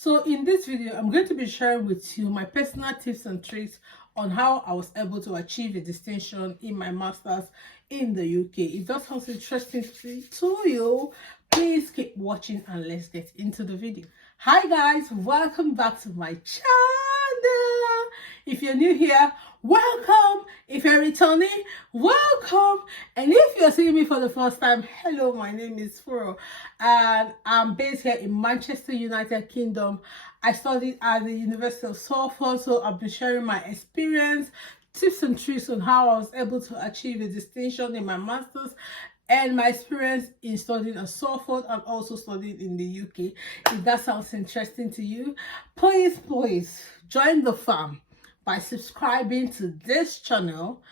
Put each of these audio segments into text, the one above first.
So in this video, I'm going to be sharing with you my personal tips and tricks on how I was able to achieve a distinction in my master's in the UK. If that sounds interesting to you, please keep watching and let's get into the video. Hi guys, welcome back to my channel. If you're new here, welcome. If you're returning, welcome. And if you're seeing me for the first time, hello, my name is Furo and I'm based here in Manchester, United Kingdom. I studied at the University of Salford, so I've been sharing my experience, tips and tricks on how I was able to achieve a distinction in my master's and my experience in studying at Salford and also studying in the UK. If that sounds interesting to you, please join the fam by subscribing to this channel.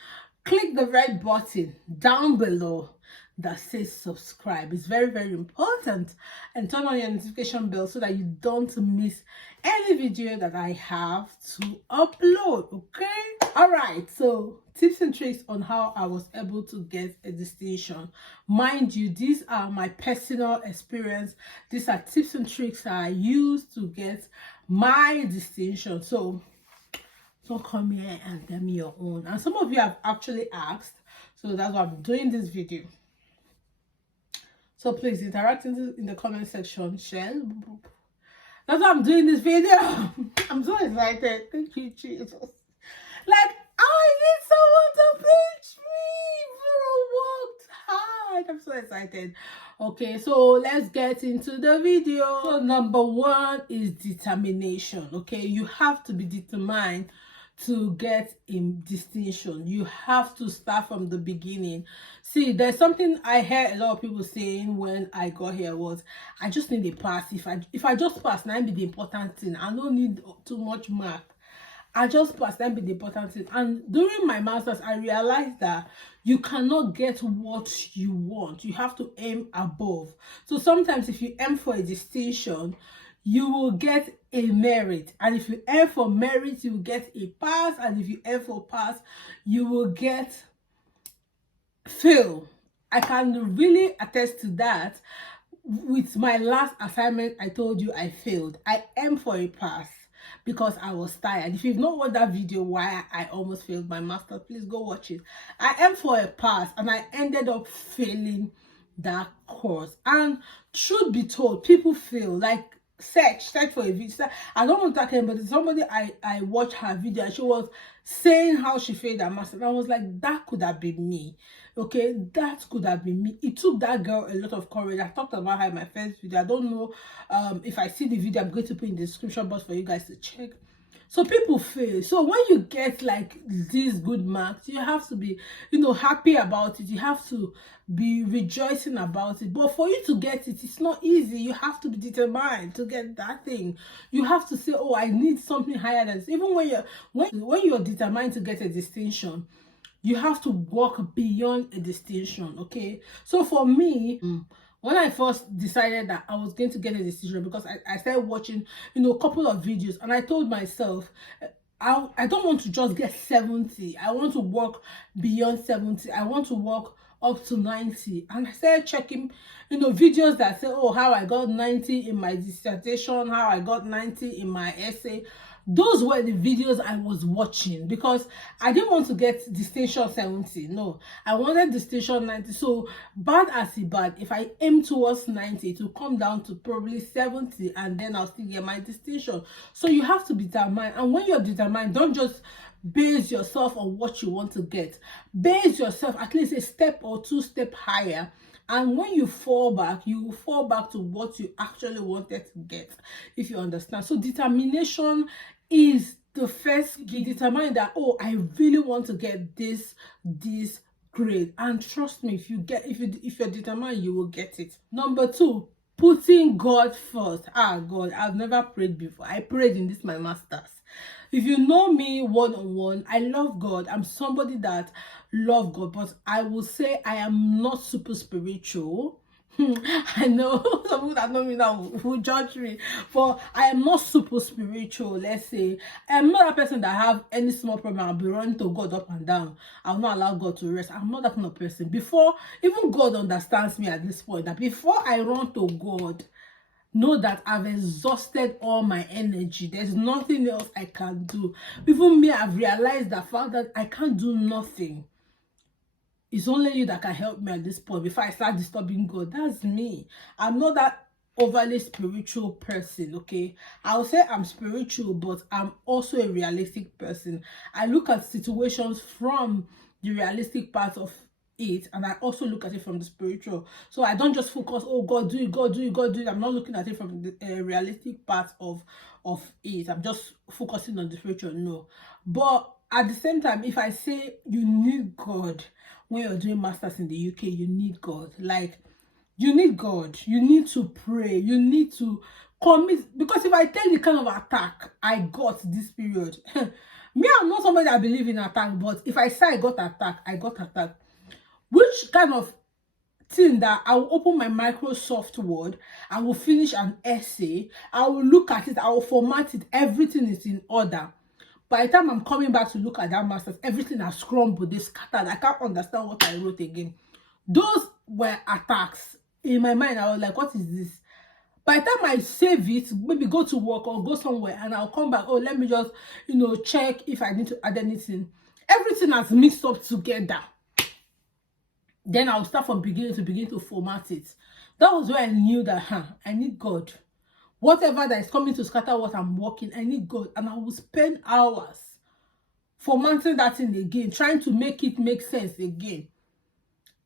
Click the red button down below that says subscribe. It's very important, and turn on your notification bell so that you don't miss any video that I have to upload. Okay, all right, so tips and tricks on how I was able to get a distinction. Mind you, these are my personal experience. These are tips and tricks that I use to get my distinction. So don't come here and tell me your own. And some of you have actually asked, so that's why I'm doing this video. So please interact in the comment section, share. That's why I'm doing this video. I'm so excited. Thank you, Jesus. Like, I need someone to pinch me. Bro, worked hard. I'm so excited. Okay, so let's get into the video. So number one is determination. Okay, you have to be determined to get a distinction. You have to start from the beginning. See, there's something I heard a lot of people saying when I got here was, I just need a pass. If I just pass, that be the important thing. I don't need too much mark. I just passed, that be the important thing. And during my master's, I realized that you cannot get what you want. You have to aim above. So sometimes if you aim for a distinction, you will get a merit, and if you aim for merit, you will get a pass, and if you aim for pass, you will get fail. I can really attest to that. With my last assignment, I told you I failed. I aimed for a pass because I was tired. If you've not watched that video why I almost failed my master, please go watch it. I aimed for a pass and I ended up failing that course. And truth be told, people fail. Like, search for a video. I don't want to talk about it. Somebody I watched her video and she was saying how she failed her master. And I was like, that could have been me. Okay, that could have been me. It took that girl a lot of courage. I talked about her in my first video. I don't know if I see the video, I'm going to put in the description box for you guys to check. So people fail. So when you get like these good marks, you have to be, happy about it. You have to be rejoicing about it. But for you to get it, it's not easy. You have to be determined to get that thing. You have to say, oh, I need something higher than this. Even when you're determined to get a distinction, you have to walk beyond a distinction. Okay. So for me, when I first decided that I was going to get a decision, because I started watching, a couple of videos, and I told myself, I don't want to just get 70. I want to work beyond 70. I want to work up to 90. And I started checking, videos that say, oh, how I got 90 in my dissertation, how I got 90 in my essay. Those were the videos I was watching because I didn't want to get distinction 70. No, I wanted distinction 90. So bad as it bad, if I aim towards 90, it will come down to probably 70, and then I'll still get my distinction. So you have to be determined. And when you're determined, don't just base yourself on what you want to get. Base yourself at least a step or two steps higher. And when you fall back, you will fall back to what you actually wanted to get, if you understand. So determination is the first key. Determine that, oh, I really want to get this grade. And trust me, if you're determined, you will get it. Number two, putting God first. God, I've never prayed before. I prayed in this my master's. If you know me one-on-one, I love God. I'm somebody that love God, but I will say I am not super spiritual. I know some people that know me now will judge me, but I am not super spiritual. Let's say I am not a person that have any small problem, I'll be running to God up and down. I'll not allow God to rest. I'm not that kind of person. Before even God understands me at this point, that before I run to God, know that I've exhausted all my energy. There's nothing else I can do. Even me, I've realized that fact that I can't do nothing. It's only you that can help me at this point before I start disturbing God. That's me. I'm not that overly spiritual person, okay? I'll say I'm spiritual, but I'm also a realistic person. I look at situations from the realistic part of it, and I also look at it from the spiritual. So I don't just focus, oh God, do it, God, do it, God, do it. I'm not looking at it from the realistic part of it. I'm just focusing on the spiritual. No. But at the same time, if I say you need God when you're doing masters in the UK, you need God. Like, you need God. You need to pray. You need to commit. Because if I tell you the kind of attack I got this period, me, I'm not somebody that believe in attack, but if I say I got attacked, I got attacked. Which kind of thing that I will open my Microsoft Word, I will finish an essay, I will look at it, I will format it, everything is in order. By the time I'm coming back to look at that master's, everything has crumbled, they scattered. I can't understand what I wrote again. Those were attacks. In my mind, I was like, what is this? By the time I save it, maybe go to work or go somewhere, and I'll come back, oh, let me just, check if I need to add anything. Everything has mixed up together. Then I'll start from beginning to format it. That was where I knew that, I need God. Whatever that is coming to scatter what I'm working, I need God. And I will spend hours formatting that thing again, trying to make it make sense again.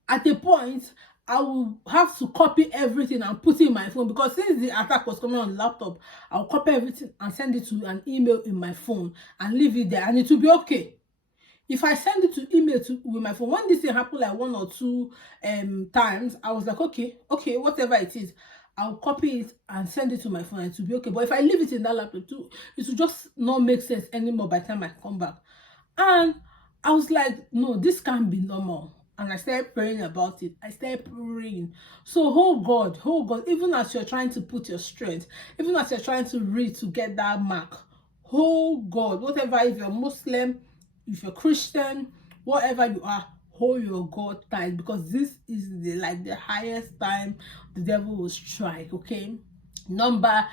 At a point, I will have to copy everything and put it in my phone, because since the attack was coming on the laptop, I'll copy everything and send it to an email in my phone and leave it there, and it will be okay. If I send it to email with my phone, when this thing happened like 1 or 2 times, I was like, okay, whatever it is, I'll copy it and send it to my phone, and it will be okay. But if I leave it in that laptop too, it will just not make sense anymore by the time I come back. And I was like, no, this can't be normal. And I started praying about it. I started praying. So, oh God, even as you're trying to put your strength, even as you're trying to read to get that mark, oh God, whatever, if you're Muslim, if you're Christian, whatever you are, hold your God tight, because this is the highest time the devil will strike, okay? Number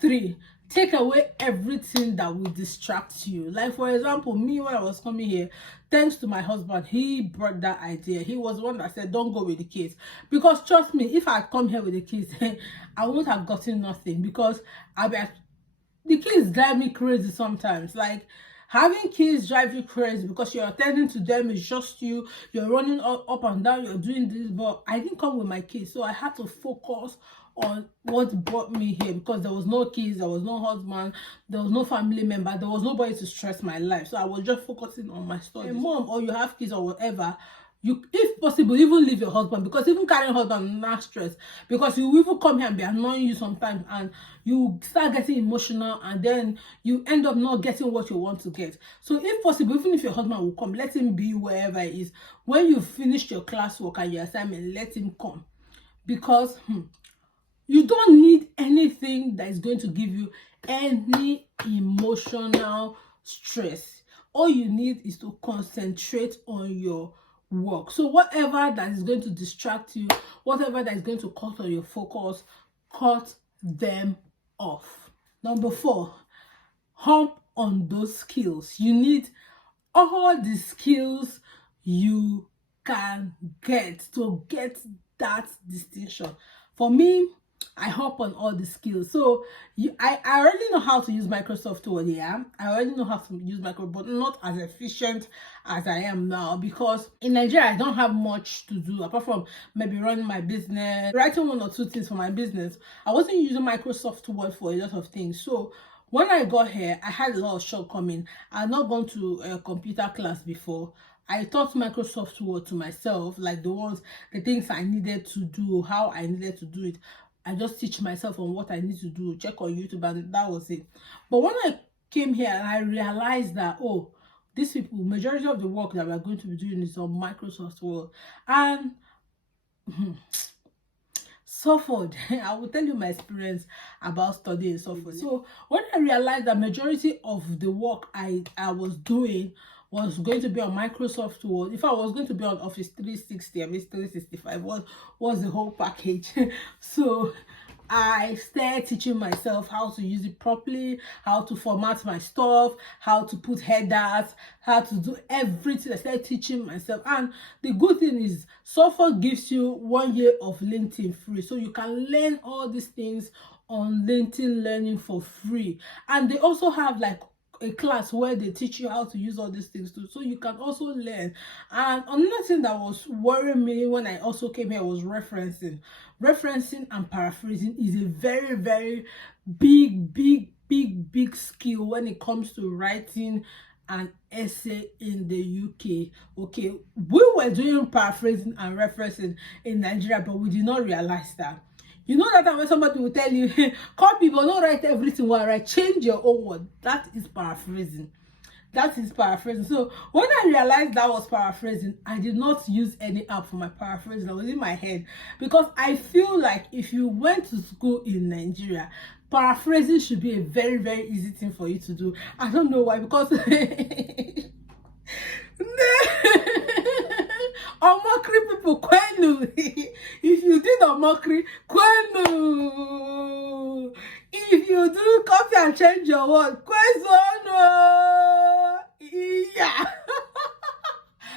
3, take away everything that will distract you. Like, for example, me, when I was coming here, thanks to my husband, he brought that idea. He was the one that said, don't go with the kids. Because trust me, if I come here with the kids, I wouldn't have gotten nothing, because the kids drive me crazy sometimes. Like, having kids drive you crazy because you're attending to them, it's just you're running up and down, you're doing this. But I didn't come with my kids, so I had to focus on what brought me here, because there was no kids, there was no husband, there was no family member, there was nobody to stress my life. So I was just focusing on my studies. Hey, mom, or you have kids or whatever, you, if possible, even leave your husband, because even carrying husband not stress, because you will even come here and be annoying you sometimes, and you start getting emotional, and then you end up not getting what you want to get. So if possible, even if your husband will come, let him be wherever he is. When you finished your classwork and your assignment, let him come, because you don't need anything that is going to give you any emotional stress. All you need is to concentrate on your work. So whatever that is going to distract you, whatever that is going to cut on your focus, cut them off. Number 4, hump on those skills. You need all the skills you can get to get that distinction. For me, I hop on all the skills. So I already know how to use Microsoft Word. Yeah, I already know how to use Microsoft, but not as efficient as I am now, because in Nigeria I don't have much to do apart from maybe running my business, writing 1 or 2 things for my business. I wasn't using Microsoft Word for a lot of things. So when I got here, I had a lot of shortcomings. I had not gone to a computer class before. I taught Microsoft Word to myself, like the things I needed to do, how I needed to do it. I just teach myself on what I need to do, check on YouTube, and that was it. But when I came here and I realized that, oh, these people, majority of the work that we're going to be doing is on Microsoft Word, and suffered. I will tell you my experience about studying software. So when I realized that majority of the work I was doing was going to be on Microsoft Word, if I was going to be on Office 360, I mean 365 was the whole package. So I started teaching myself how to use it properly, how to format my stuff, how to put headers, how to do everything. I started teaching myself. And the good thing is, Suffolk gives you 1 year of LinkedIn free. So you can learn all these things on LinkedIn Learning for free. And they also have like a class where they teach you how to use all these things too, so you can also learn. And another thing that was worrying me when I also came here was referencing and paraphrasing is a very, very big skill when it comes to writing an essay in the UK. Okay, we were doing paraphrasing and referencing in Nigeria, but we did not realize that. You know that when somebody will tell you, copy but don't write everything one, right? Change your own word. That is paraphrasing. That is paraphrasing. So when I realized that was paraphrasing, I did not use any app for my paraphrasing. I was in my head, because I feel like if you went to school in Nigeria, paraphrasing should be a very, very easy thing for you to do. I don't know why, because Omokri people, kwenu. If you did Omokri, kwenu. If you do copy and change your word, kwezono. Yeah.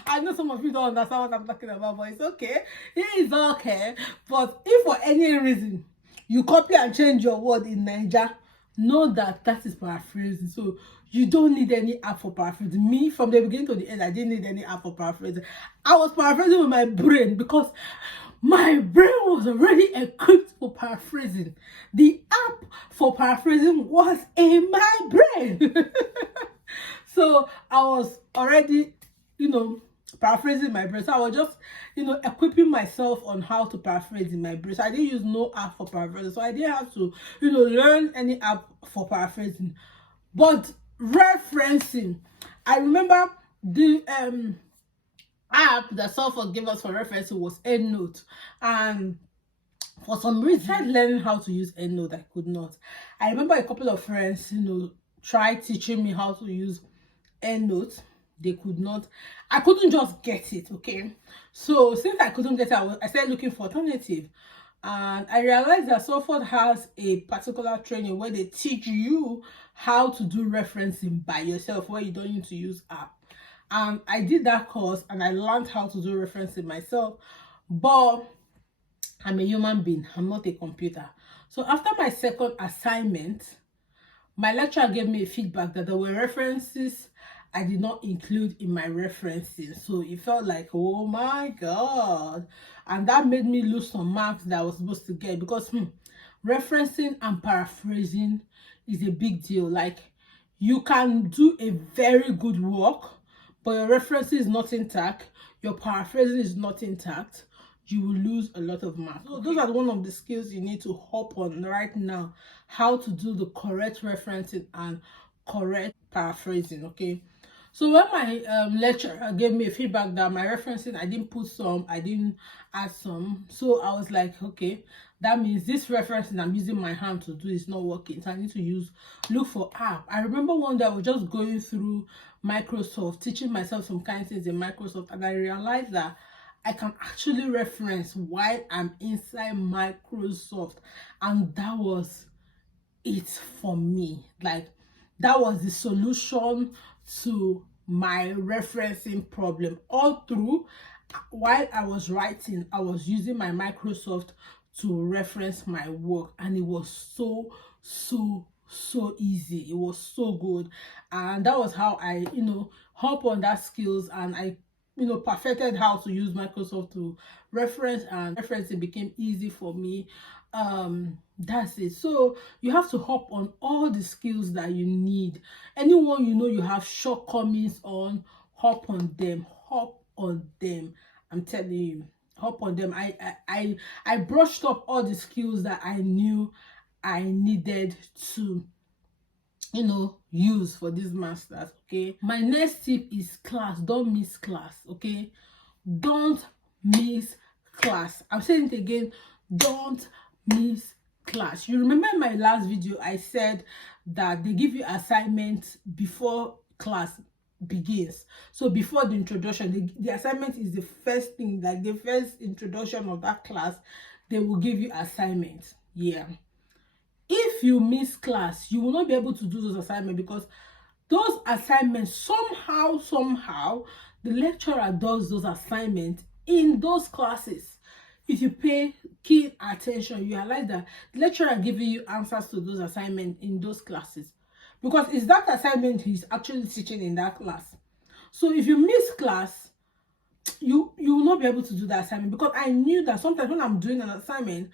I know some of you don't understand what I'm talking about, but it's okay. It is okay. But if for any reason you copy and change your word in Niger, know that that is paraphrasing. So you don't need any app for paraphrasing. Me, from the beginning to the end, I didn't need any app for paraphrasing. I was paraphrasing with my brain, because my brain was already equipped for paraphrasing. The app for paraphrasing was in my brain. So I was already, paraphrasing my brain. So I was just, equipping myself on how to paraphrase in my brain. So I didn't use no app for paraphrasing. So I didn't have to, learn any app for paraphrasing. But referencing, I remember the app that Suffolk gave us for referencing was EndNote. And for some reason, I learning how to use EndNote. I could not. I remember a couple of friends, tried teaching me how to use EndNote. They could not. I couldn't just get it. Okay, so since I couldn't get it, I started looking for alternative, and I realized that Suffolk has a particular training where they teach you how to do referencing by yourself, where you don't need to use app. And I did that course and I learned how to do referencing myself. But I'm a human being, I'm not a computer. So after my second assignment, my lecturer gave me a feedback that there were references I did not include in my referencing. So it felt like, oh my God. And that made me lose some marks that I was supposed to get, because referencing and paraphrasing is a big deal. Like, you can do a very good work, but your referencing is not intact, your paraphrasing is not intact, you will lose a lot of marks. So those are one of the skills you need to hop on right now, how to do the correct referencing and correct paraphrasing. Okay, so when my lecturer gave me a feedback that my referencing, I didn't put some, I didn't add some, so I was like, okay, that means this referencing I'm using my hand to do is not working, so I need to look for app. I remember one day I was just going through Microsoft, teaching myself some kind of things in Microsoft, and I realized that I can actually reference while I'm inside Microsoft, and that was it for me. Like, that was the solution to my referencing problem. All through, while I was writing, I was using my Microsoft to reference my work, and it was so easy. It was so good, and that was how I hop on that skills, and I perfected how to use Microsoft to reference, and referencing became easy for me. That's it. So you have to hop on all the skills that you need. Anyone you have shortcomings on, hop on them. I'm telling you, hop on them. I brushed up all the skills that I knew I needed to use for this masters. Okay, my next tip is class. Don't miss class. Okay, don't miss class. I'm saying it again, don't miss class. You remember in my last video I said that they give you assignments before class begins. So before the introduction, the assignment is the first thing, like the first introduction of that class. They will give you assignments. Yeah, if you miss class, you will not be able to do those assignments, because those assignments, somehow the lecturer does those assignments in those classes. If you pay keen attention, you realize that the lecturer giving you answers to those assignments in those classes, because it's that assignment he's actually teaching in that class. So if you miss class, you will not be able to do that assignment, because I knew that sometimes when I'm doing an assignment,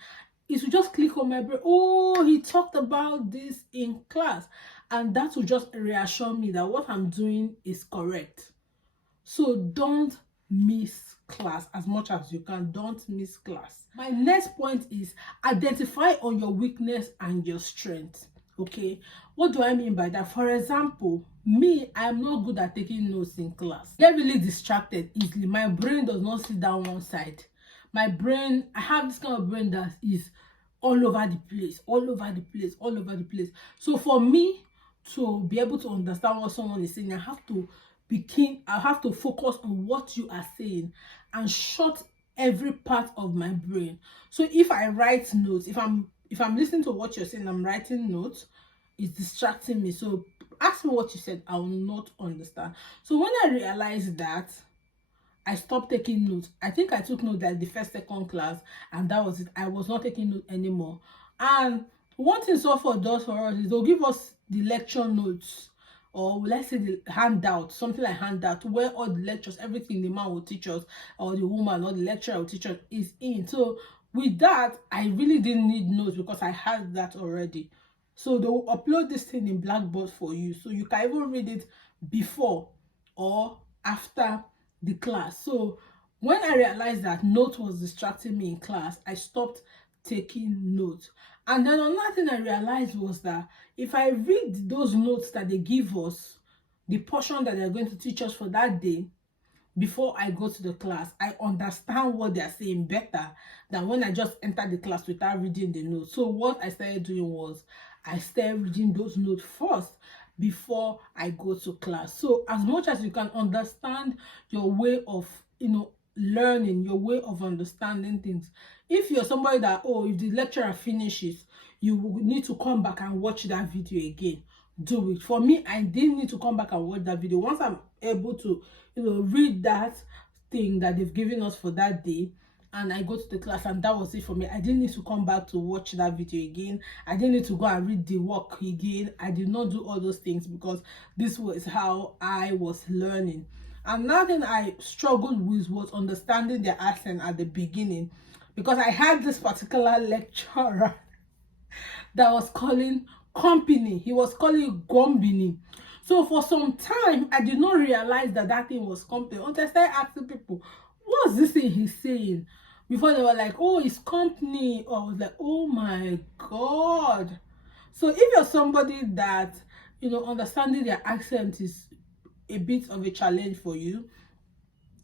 it will just click on my brain, oh, he talked about this in class, and that will just reassure me that what I'm doing is correct. So don't miss class as much as you can. Don't miss class. My next point is identify on your weakness and your strength. Okay, what do I mean by that? For example, me, I am not good at taking notes in class. I get really distracted easily. My brain does not sit down one side. My brain, I have this kind of brain that is all over the place, all over the place, all over the place. So for me to be able to understand what someone is saying, I have to be keen. I have to focus on what you are saying and shut every part of my brain. So if I write notes, if I'm listening to what you're saying, I'm writing notes, it's distracting me. So ask me what you said, I will not understand. So when I realized that, I stopped taking notes. I think I took notes like the first, second class, and that was it. I was not taking notes anymore. And one thing Software does for us is they'll give us the lecture notes, or let's say the handout, something like handout, where all the lectures, everything the man will teach us, or the woman, or the lecturer will teach us is in. So with that, I really didn't need notes because I had that already. So they will upload this thing in Blackboard for you, so you can even read it before or after the class. So when I realized that note was distracting me in class, I stopped taking notes. And then another thing I realized was that if I read those notes that they give us, the portion that they're going to teach us for that day, before I go to the class, I understand what they're saying better than when I just enter the class without reading the notes. So what I started doing was I started reading those notes first before I go to class. So as much as you can understand your way of, learning, your way of understanding things. If you're somebody that, if the lecturer finishes, you will need to come back and watch that video again, do it. For me, I didn't need to come back and watch that video. Once I'm able to, read that thing that they've given us for that day, and I go to the class, and that was it for me. I didn't need to come back to watch that video again. I didn't need to go and read the work again. I did not do all those things because this was how I was learning. Another thing I struggled with was understanding their accent at the beginning, because I had this particular lecturer that was calling company. He was calling Gombini. So for some time, I did not realize that thing was company until I started asking people, what's this thing he's saying? Before they were like, oh, it's company. Or I was like, oh my God. So if you're somebody that, understanding their accent is a bit of a challenge for you,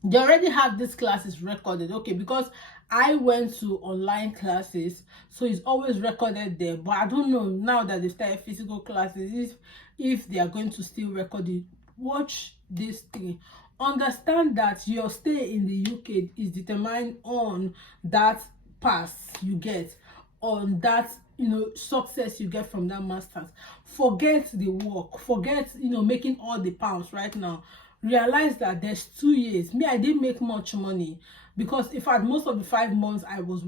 they already have these classes recorded, okay, because I went to online classes, so it's always recorded there. But I don't know now that they started physical classes if they are going to still record it. Watch this thing. Understand that your stay in the UK is determined on that pass you get, on that success you get from that masters. Forget the work, forget making all the pounds right now. Realize that there's 2 years. Me, I didn't make much money, because in fact most of the 5 months I was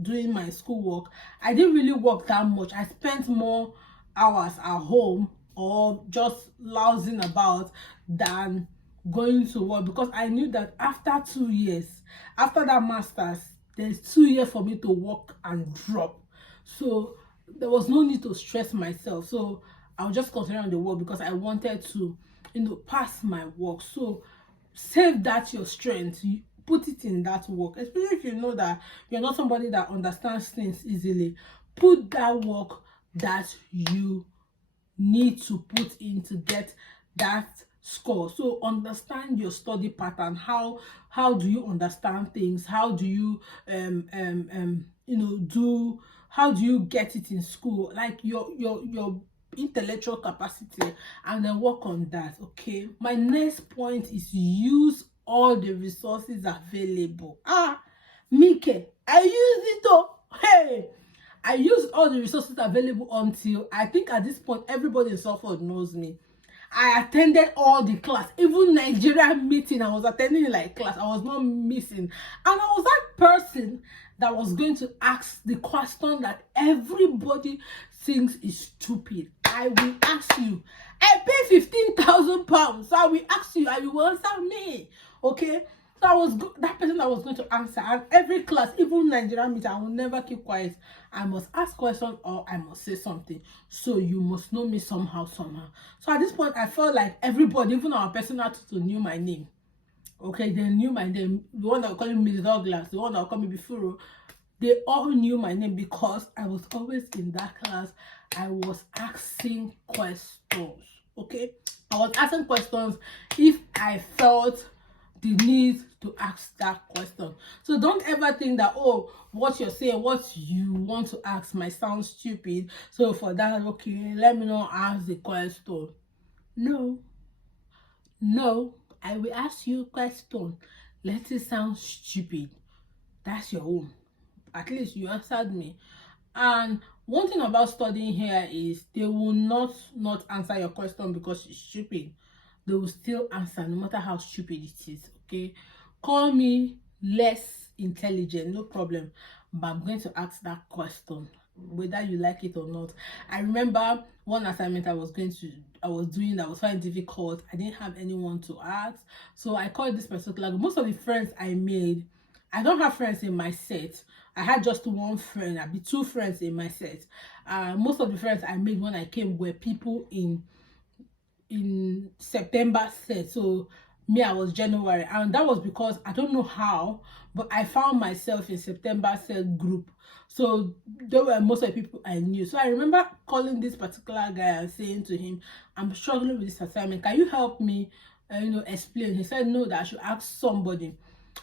doing my schoolwork, I didn't really work that much. I spent more hours at home or just lounging about than going to work, because I knew that after 2 years, after that masters, there's 2 years for me to work and drop. So there was no need to stress myself. So I was just concentrating on the work because I wanted to pass my work. So save that your strength, you put it in that work, especially if you know that you're not somebody that understands things easily. Put that work that you need to put in to get that score. So understand your study pattern. How do you understand things? How do you how do you get it in school, like your intellectual capacity, and then work on that. Okay, my next point is use all the resources available. Mike, I use it. Hey, I used all the resources available until I think at this point everybody in Suffolk knows me. I attended all the class, even Nigerian meeting. I was attending like class. I was not missing, and I was that person that was going to ask the question that everybody thinks is stupid. I will ask you. I pay £15,000, so I will ask you, and you will answer me. Okay. So I was that person that was going to answer, and every class, even Nigerian meeting, I will never keep quiet. I must ask questions or I must say something. So you must know me somehow. So at this point, I felt like everybody, even our personal tutor, knew my name. Okay, they knew my name. The one that was calling me Douglas, the one that was calling me Bifuro, they all knew my name because I was always in that class. I was asking questions. Okay, I was asking questions if I felt the need to ask that question. So don't ever think that, oh, what you're saying, what you want to ask might sound stupid, so for that, okay, let me not ask the question. No, I will ask you a question. Let it sound stupid. That's your own. At least you answered me. And one thing about studying here is they will not answer your question because it's stupid. They will still answer no matter how stupid it is. Okay, call me less intelligent, no problem, but I'm going to ask that question whether you like it or not. I remember one assignment I was doing that was quite difficult. I didn't have anyone to ask, so I called this particular. Most of the friends I made, I don't have friends in my set. I had just one friend. I'd be two friends in my set. Most of the friends I made when I came were people in September set. So me, I was January, and that was because I don't know how, but I found myself in September set group. So there were most of the people I knew. So I remember calling this particular guy and saying to him, I'm struggling with this assignment, can you help me explain? He said no, that I should ask somebody.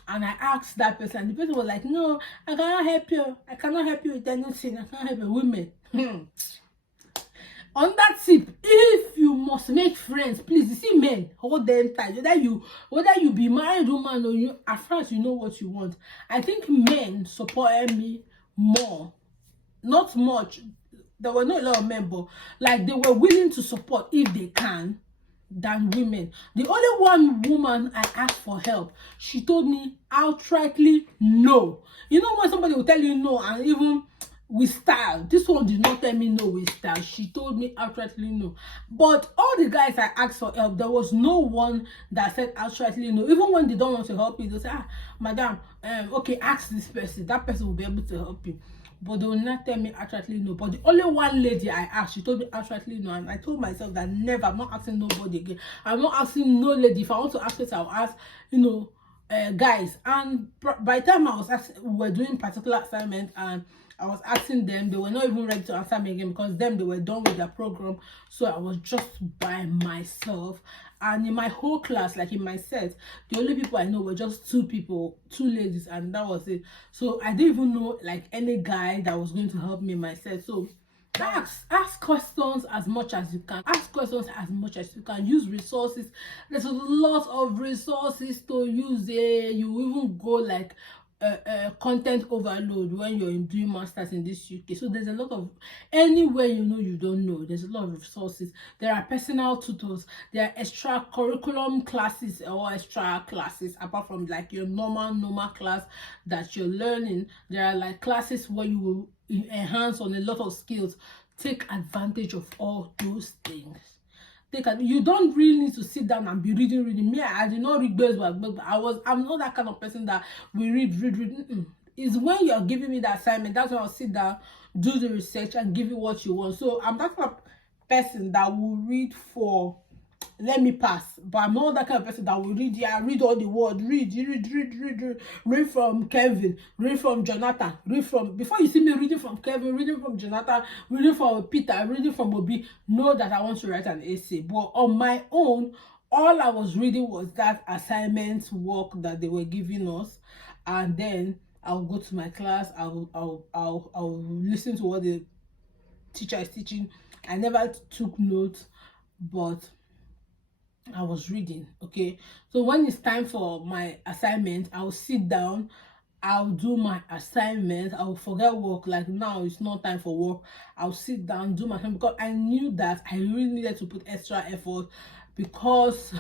And I asked that person, and the person was like, no, I cannot help you. I cannot help you with anything. I can't help you. Women. On that tip, if you must make friends, please, you see, men, hold them tight. Whether you be married woman or you at first, you know what you want. I think men supported me more. Not much. There were not a lot of men, but like they were willing to support if they can, than women. The only one woman I asked for help, she told me outrightly no. You know when somebody will tell you no, and even with style, this one did not tell me no with style. She told me outrightly no. But all the guys I asked for help, there was no one that said outrightly no. Even when they don't want to help you, they say, madam, okay, ask this person, that person will be able to help you. But they will not tell me outrightly no. But the only one lady I asked, she told me outrightly no. And I told myself that never, I'm not asking nobody again. I'm not asking no lady. If I want to ask it, I'll ask, guys. And by the time I was asking, we were doing particular assignment, and I was asking them, they were not even ready to answer me again because they were done with their program. So I was just by myself. And in my whole class, like in my set, the only people I know were just two ladies, and that was it. So I didn't even know like any guy that was going to help me in my set. So ask questions as much as you can. Ask questions as much as you can. Use resources. There's a lot of resources to use there. You even go like content overload when you're doing masters in this UK. So there's a lot of, anywhere you don't know, there's a lot of resources. There are personal tutors, there are extra curriculum classes or extra classes apart from like your normal class that you're learning. There are like classes where you will enhance on a lot of skills. Take advantage of all those things. You don't really need to sit down and be reading. Me, I did not read those work, but I'm not that kind of person that we read. It's when you're giving me the assignment, that's when I'll sit down, do the research, and give you what you want. So I'm that kind of person that will read for let me pass, but I'm not that kind of person that will read. Yeah, read all the words, read from Kevin, read from Jonathan, read from, before you see me reading from Kevin, reading from Jonathan, reading from Peter, reading from Obi, know that I want to write an essay. But on my own, all I was reading was that assignment work that they were giving us, and then I'll go to my class. I'll listen to what the teacher is teaching. I never took notes, but I was reading. Okay, so when it's time for my assignment, I'll sit down I'll do my assignment. I'll forget work. Like now, it's not time for work. I'll sit down, do my assignment because I knew that I really needed to put extra effort because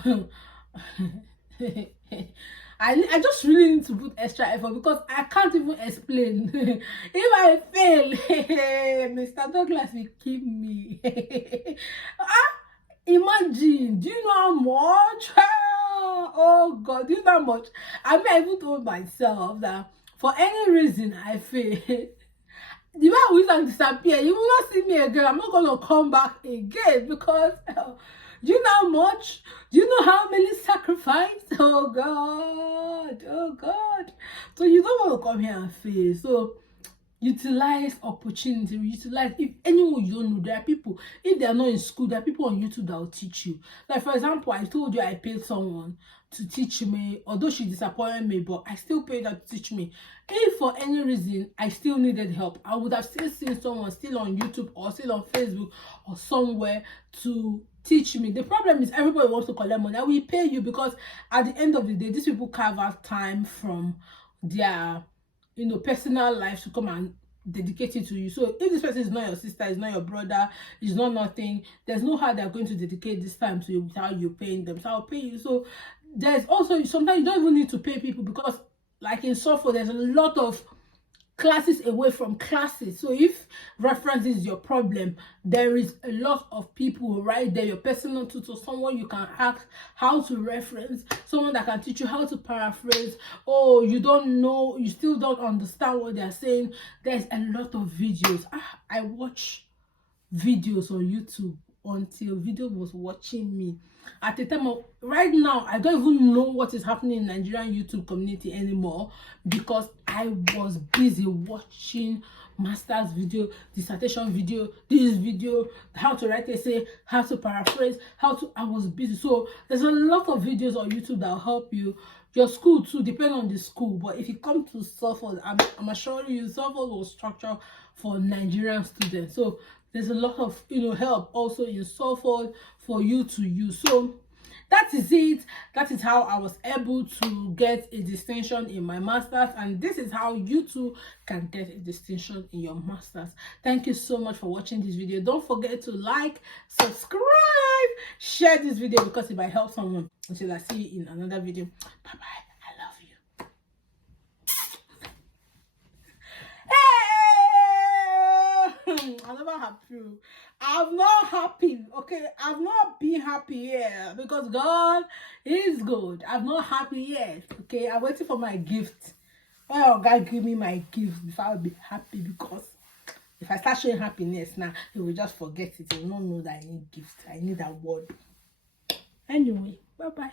I just really need to put extra effort because I can't even explain. If I fail, Mr. Douglas will kill me. Imagine, do you know how much? Oh God, do you know how much? I mean, I even told myself that for any reason I fail, the way I will and disappear, you will not see me again. I'm not gonna come back again because do you know how much? Do you know how many sacrifice? Oh God, oh God. So you don't want to come here and fail. So utilize opportunity, utilize. If anyone you don't know, there are people, if they are not in school, there are people on YouTube that will teach you. Like for example, I told you I paid someone to teach me, although she disappointed me, but I still paid her to teach me. If for any reason I still needed help, I would have still seen someone still on YouTube or still on Facebook or somewhere to teach me. The problem is everybody wants to collect money. I will pay you because at the end of the day, these people carve out time from their personal life to come and dedicate it to you. So if this person is not your sister, is not your brother, is not nothing, there's no how they're going to dedicate this time to you without you paying them. So I'll pay you. So there's also sometimes you don't even need to pay people because like in software there's a lot of classes away from classes. So if reference is your problem, there is a lot of people right there, your personal tutor, someone you can ask how to reference, someone that can teach you how to paraphrase. Oh, you don't know, you still don't understand what they're saying. There's a lot of videos. I watch videos on YouTube until video was watching me. At the time of right now, I don't even know what is happening in Nigerian YouTube community anymore because I was busy watching master's video, dissertation video, this video, how to write essay, how to paraphrase, I was busy. So there's a lot of videos on YouTube that will help you. Your school too, depend on the school, but if you come to Suffolk, I'm assuring you Suffolk was structured for Nigerian students. So there's a lot of help also in Suffolk for you to use. So that is it. That is how I was able to get a distinction in my master's, and this is how you too can get a distinction in your master's. Thank you so much for watching this video. Don't forget to like, subscribe, share this video because it might help someone. Until I see you in another video. Bye bye. I love you. I'm never happy. I'm not happy. Okay, I've not been happy yet because God is good. I'm not happy yet. Okay, I'm waiting for my gift. Oh, God, give me my gift before I'll be happy, because if I start showing happiness now, he will just forget it. He will not know that I need gifts. I need that word. Anyway, bye bye.